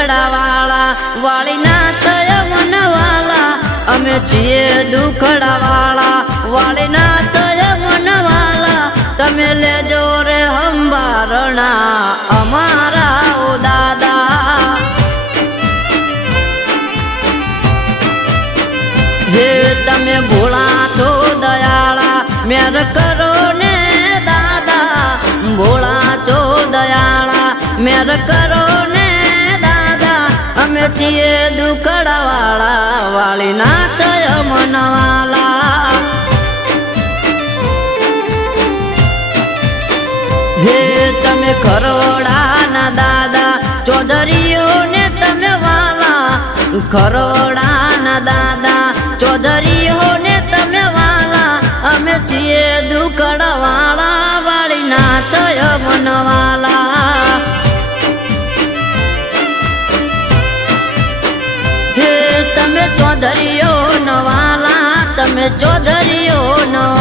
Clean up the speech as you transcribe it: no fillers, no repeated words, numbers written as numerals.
દુખડા વાળા વાળીના તય મનવાલા અમે છીએ દુખડા વાળા વાળીના તય મનવાલા તમે લેજો રે હંબારણા અમારા ઓ દાદા હે તમે ભોળા છો દયાળા મેર કરો ને દાદા ભોળા છો દયાળા મેર કરો ને દાદા અમે છીએ દુખડા વાળા વાળીના તય મનવાલા હે તમે ખરોડાના દાદા ચૌધરીઓને તમે વાલા ખરોડાના દાદા ચૌધરીઓને તમે વાલા અમે છીએ દુખડા વાળા વાળીના તય મનવાલા હે તમે ચૌધરીઓ નવાલા તમે ચૌધરીઓ નવાલા